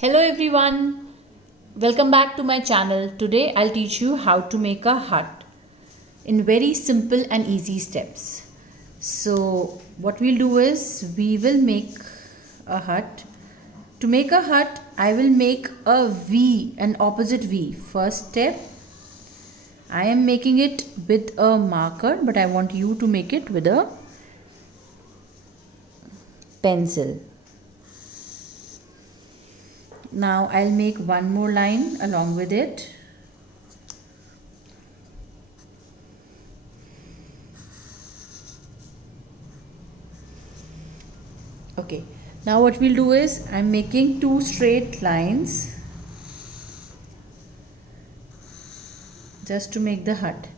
Hello everyone, welcome back to my channel. Today I'll teach you how to make a hut in very simple and easy steps. So what we'll do is we will make a hut. To make a hut, I will make a V, an opposite V. First step, I am making it with a marker, but I want you to make it with a pencil. Now I'll make one more line along with it. Okay, now what we'll do is I'm making two straight lines just to make the hut.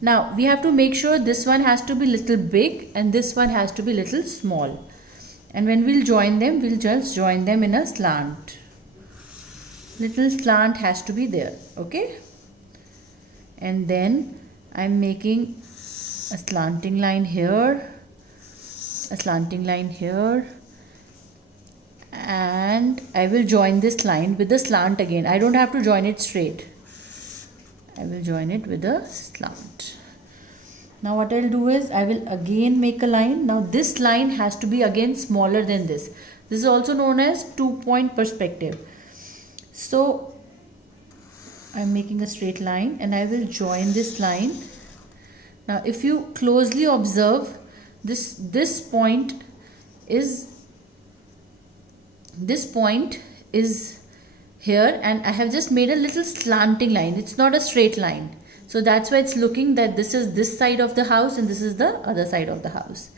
Now we have to make sure this one has to be little big and this one has to be little small. And when we'll join them, we'll just join them in a slant. Little slant has to be there, okay? And then I'm making a slanting line here, a slanting line here, and I will join this line with the slant again. I don't have to join it straight. I will join it with a slant. Now what I'll do is I will again make a line. Now this line has to be again smaller than this. This is also known as 2-point perspective. So I'm making a straight line and I will join this line. Now if you closely observe, this point is here, and I have just made a little slanting line. It's not a straight line. So that's why it's looking that this is this side of the house and this is the other side of the house.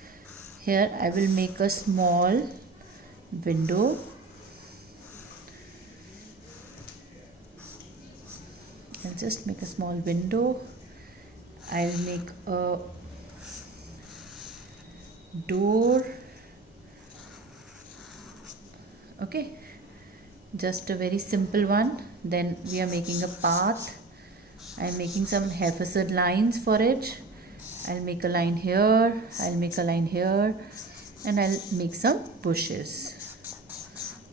Here I will make a small window. I'll just make a small window. I'll make a door. Okay, just a very simple one. Then we are making a path. I'm making some haphazard lines for it. I'll make a line here, I'll make a line here, and I'll make some bushes.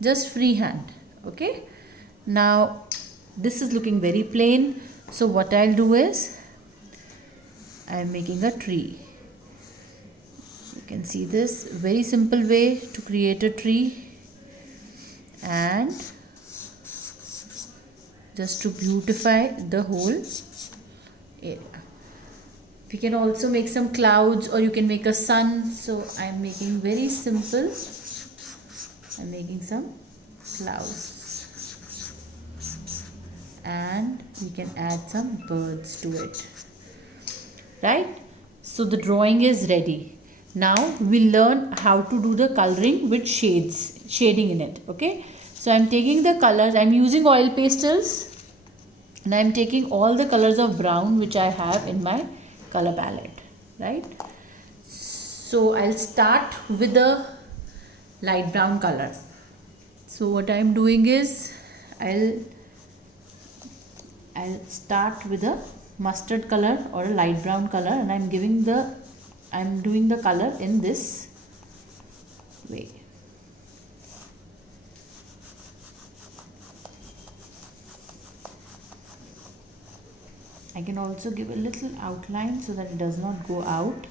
Just freehand. Okay, now this is looking very plain, so what I'll do is I'm making a tree. You can see this very simple way to create a tree, and just to beautify the whole area. We can also make some clouds, or you can make a sun. So I'm making very simple. I'm making some clouds. And we can add some birds to it, right? So the drawing is ready. Now we'll learn how to do the coloring with shading in it. Okay, so I'm taking the colors, I'm using oil pastels, and I'm taking all the colors of brown which I have in my color palette, right? So I'll start with the light brown color. So what I'm doing is I'll start with a mustard color or a light brown color, and I'm doing the color in this way. I can also give a little outline so that it does not go out.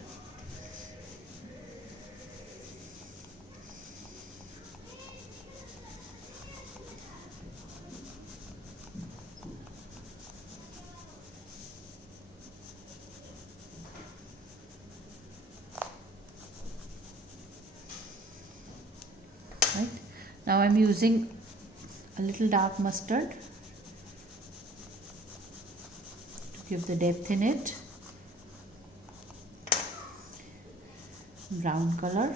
Right. Now I'm using a little dark mustard to give the depth in it. Brown color.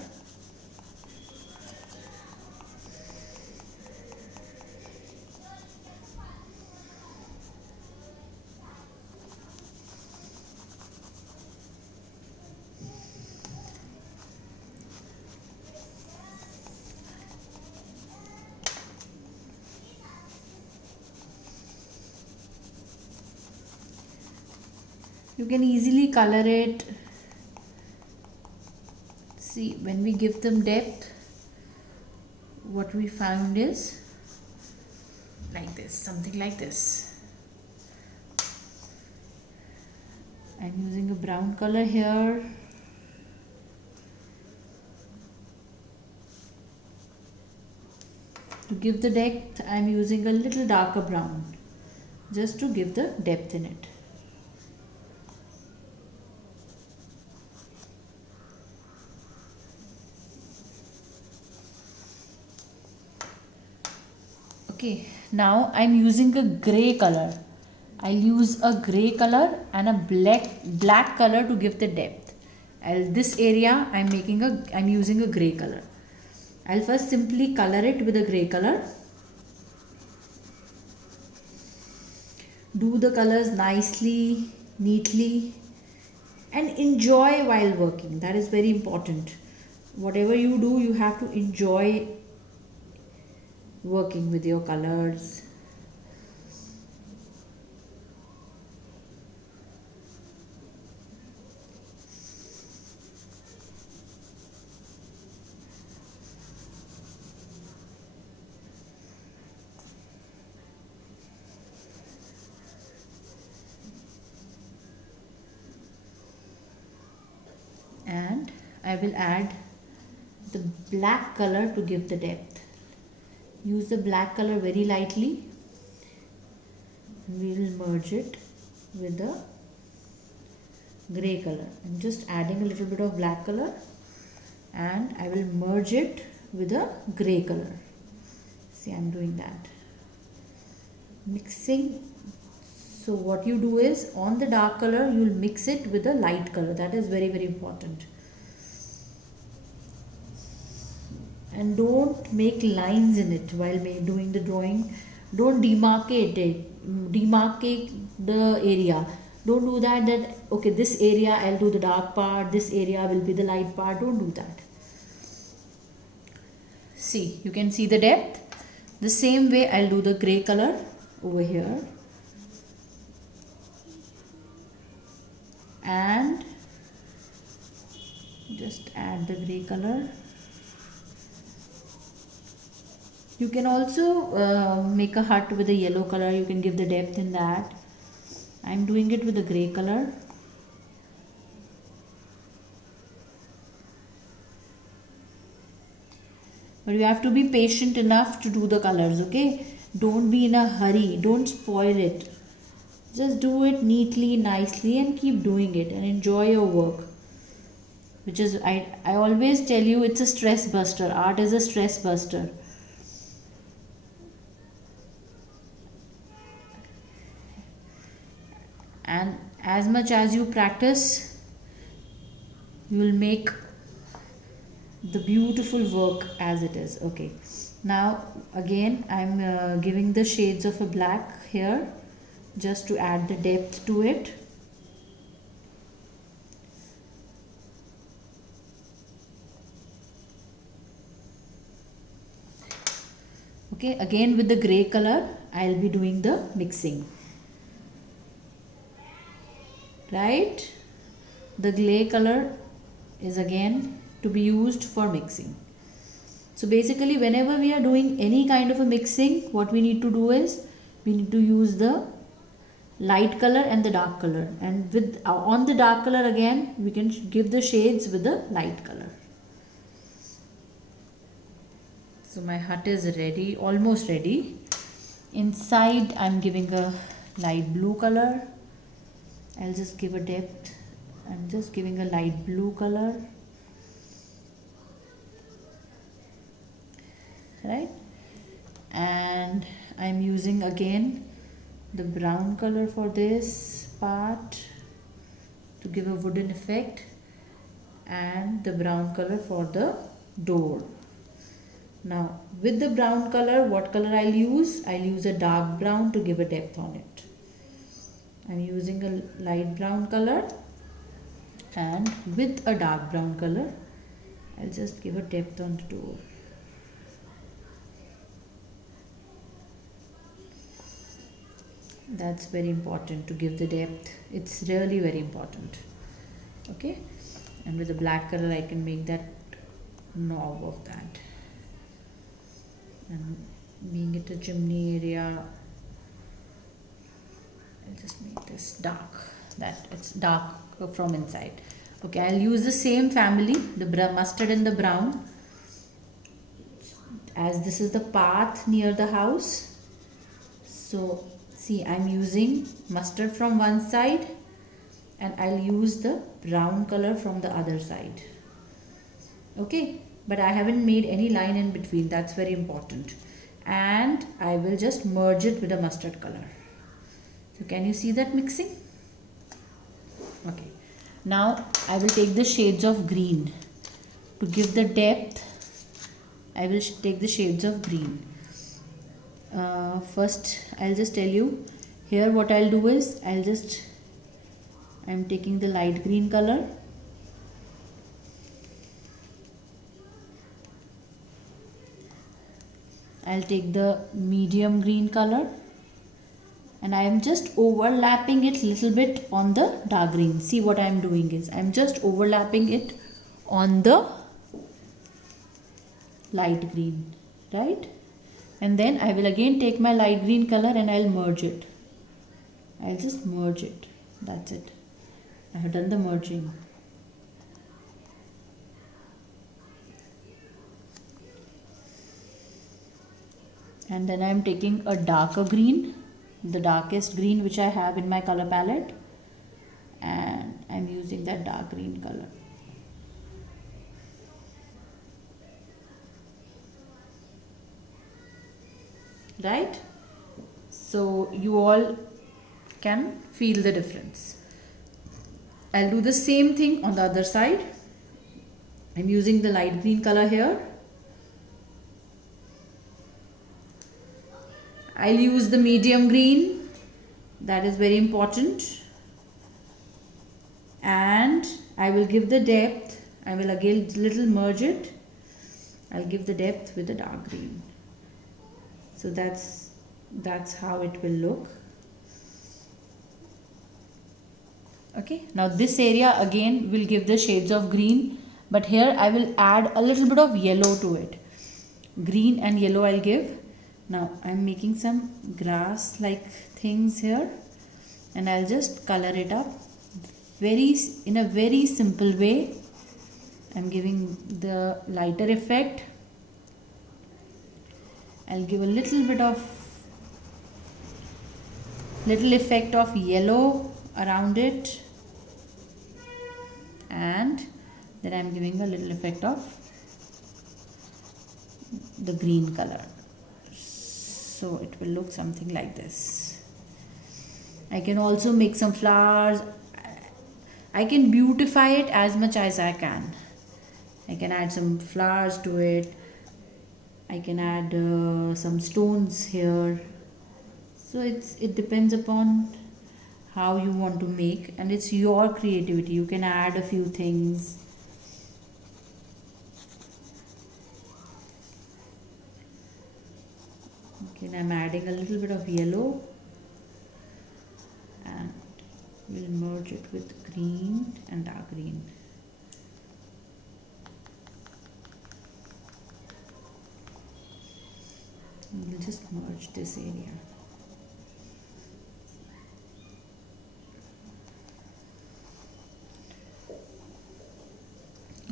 You can easily color it. See, when we give them depth, what we found is like this, something like this. I'm using a brown color here. To give the depth, I'm using a little darker brown, just to give the depth in it. Okay, now I'm using a gray color. I'll use a gray color and a black color to give the depth. This area I'm using a gray color. I'll first simply color it with a gray color. Do the colors nicely, neatly, and enjoy while working. That is very important. Whatever you do, you have to enjoy working with your colors. And I will add the black color to give the depth. Use the black color very lightly. We will merge it with the gray color. I'm just adding a little bit of black color and I will merge it with a gray color. See, I'm doing that. Mixing. So what you do is, on the dark color you will mix it with the light color. That is very, very important. And don't make lines in it while doing the drawing. Don't demarcate the area. Don't do that okay, this area I'll do the dark part, this area will be the light part. Don't do that. See, you can see the depth. The same way I'll do the gray color over here. And just add the gray color. You can also make a hut with a yellow color. You can give the depth in that. I'm doing it with a gray color. But you have to be patient enough to do the colors, okay? Don't be in a hurry. Don't spoil it. Just do it neatly, nicely, and keep doing it and enjoy your work. Which is, I always tell you, it's a stress buster. Art is a stress buster. And as much as you practice, you will make the beautiful work as it is. Okay, now again I'm giving the shades of a black here just to add the depth to it. Okay, again with the gray color I'll be doing the mixing. Right, the gray color is again to be used for mixing. So basically, whenever we are doing any kind of a mixing, what we need to do is we need to use the light color and the dark color, and with on the dark color again we can give the shades with the light color. So my hut is ready, almost ready. Inside I'm giving a light blue color. I'll just give a depth. I'm just giving a light blue color. Right? And I'm using again the brown color for this part to give a wooden effect, and the brown color for the door. Now with the brown color, what color I'll use? I'll use a dark brown to give a depth on it. I'm using a light brown color, and with a dark brown color I'll just give a depth on the door. That's very important to give the depth. It's really very important. Okay, and with the black color I can make that knob of that, and being it a chimney area, I'll just make this dark, that it's dark from inside. Okay, I'll use the same family, the mustard and the brown, as this is the path near the house. So see, I'm using mustard from one side and I'll use the brown color from the other side. Okay, but I haven't made any line in between, that's very important. And I will just merge it with a mustard color. So can you see that mixing? Okay, now I will take the shades of green to give the depth. I will take the shades of green. First I'll just tell you here what I'll do is I'm taking the light green color, I'll take the medium green color, and I am just overlapping it little bit on the dark green. See what I am doing is I'm just overlapping it on the light green, right? And then I will again take my light green color and I'll merge it. I'll just merge it. That's it. I have done the merging. And then I'm taking a darker green, the darkest green which I have in my color palette, and I'm using that dark green color. Right? So you all can feel the difference. I'll do the same thing on the other side. I'm using the light green color here. I'll use the medium green, that is very important, and I will give the depth. I will again little merge it. I'll give the depth with the dark green. So that's how it will look. Okay, now this area again will give the shades of green, but here I will add a little bit of yellow to it. Green and yellow I'll give. Now I'm making some grass like things here, and I'll just color it up in a very simple way. I'm giving the lighter effect. I'll give a little effect of yellow around it, and then I'm giving a little effect of the green color. So it will look something like this. I can also make some flowers. I can beautify it as much as I can. I can add some flowers to it. I can add some stones here. So it depends upon how you want to make, and it's your creativity. You can add a few things. Okay, I'm adding a little bit of yellow, and we'll merge it with green and dark green. We'll just merge this area.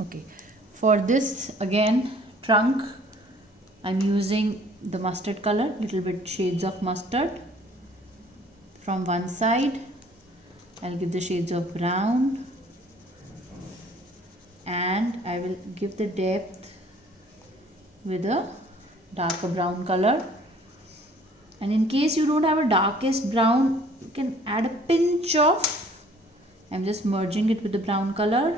Okay, for this again trunk, I'm using the mustard color, little bit shades of mustard from one side. I'll give the shades of brown, and I will give the depth with a darker brown color. And in case you don't have a darkest brown, you can add a pinch of, I'm just merging it with the brown color.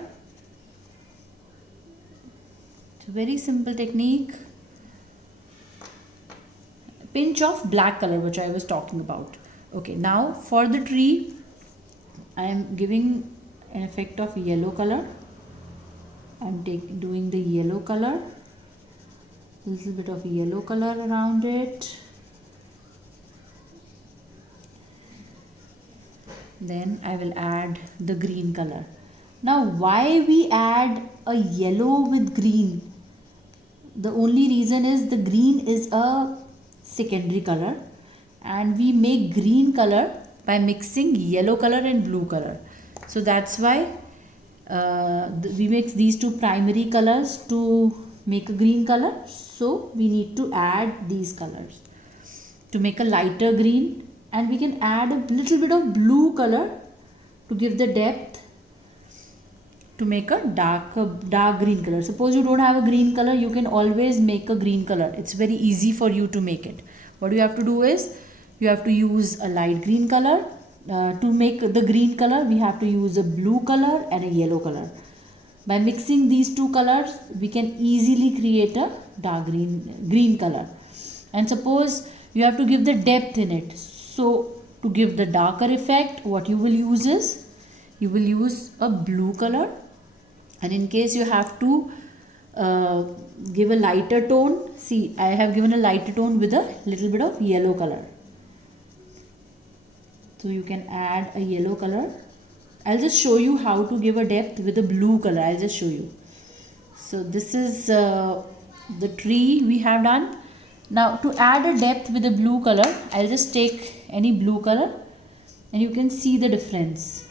It's a very simple technique. A pinch of black color, which I was talking about. Okay, now for the tree, I am giving an effect of yellow color. I'm doing the yellow color, little bit of yellow color around it. Then I will add the green color. Now why we add a yellow with green? The only reason is the green is a secondary color, and we make green color by mixing yellow color and blue color. So that's why we mix these two primary colors to make a green color. So we need to add these colors to make a lighter green, and we can add a little bit of blue color to give the depth to make a dark green color. Suppose you don't have a green color, you can always make a green color. It's very easy for you to make it. What you have to do is you have to use a light green color. To make the green color, we have to use a blue color and a yellow color. By mixing these two colors, we can easily create a dark green color. And suppose you have to give the depth in it. So to give the darker effect, what you will use is, you will use a blue color. And in case you have to give a lighter tone, see, I have given a lighter tone with a little bit of yellow color. So you can add a yellow color. I'll just show you how to give a depth with a blue color. I'll just show you. So this is the tree we have done. Now to add a depth with a blue color, I'll just take any blue color and you can see the difference.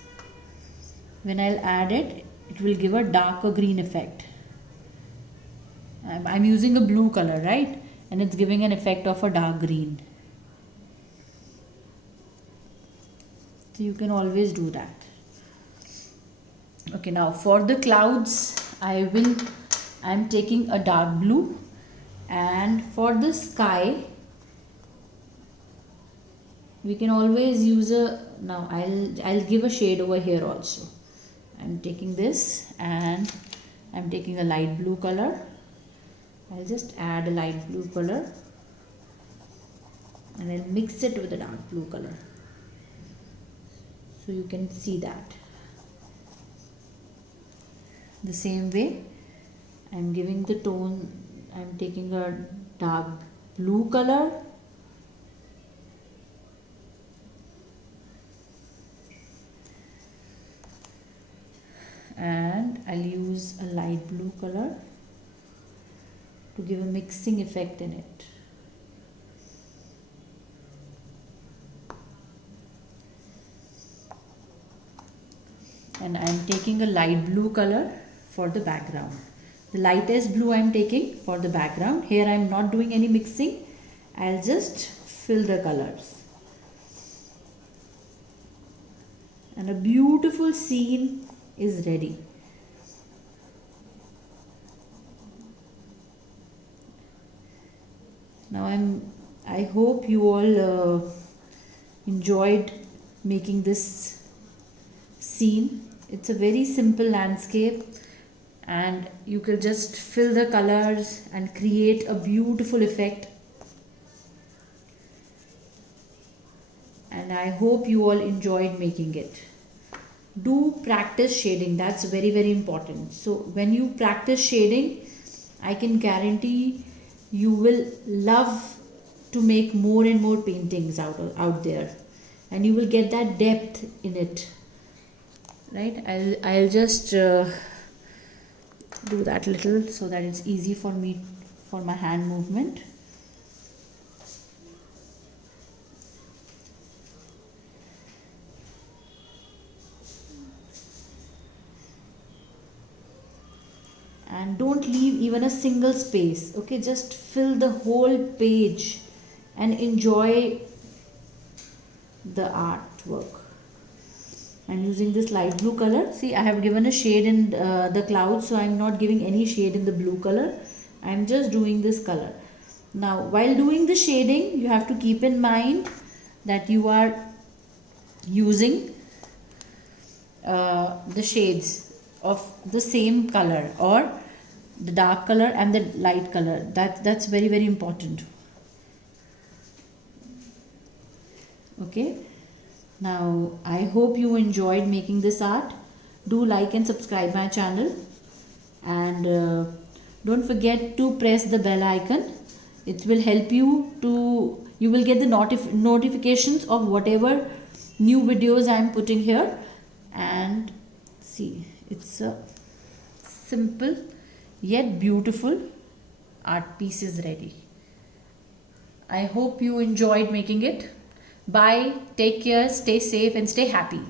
When I'll add it, it will give a darker green effect. I'm using a blue color, right? And it's giving an effect of a dark green. So you can always do that. Okay, now for the clouds, I'm taking a dark blue, and for the sky, we can always use now I'll give a shade over here also. I'm taking this and I'm taking a light blue color. I'll just add a light blue color and I'll mix it with a dark blue color. So you can see that. The same way, I'm giving the tone, I'm taking a dark blue color and I'll use a light blue color to give a mixing effect in it. And I'm taking a light blue color for the background. The lightest blue I'm taking for the background. Here I'm not doing any mixing. I'll just fill the colors. And a beautiful scene is ready. Now I hope you all enjoyed making this scene. It's a very simple landscape and you can just fill the colors and create a beautiful effect. And I hope you all enjoyed making it. Do practice shading, that's very, very important. So when you practice shading, I can guarantee you will love to make more and more paintings out there, and you will get that depth in it. Right, I'll just do that little so that it's easy for me for my hand movement. And don't leave even a single space. Okay, just fill the whole page and enjoy the artwork. I'm using this light blue color. See, I have given a shade in the clouds, so I'm not giving any shade in the blue color. I'm just doing this color. Now, while doing the shading, you have to keep in mind that you are using the shades of the same color, or the dark color and the light color. That's very, very important. Okay. Now, I hope you enjoyed making this art. Do like and subscribe my channel, and don't forget to press the bell icon. It will help you will get the notifications of whatever new videos I am putting here. And see, it's a simple yet beautiful art piece is ready. I hope you enjoyed making it. Bye, take care, stay safe and stay happy.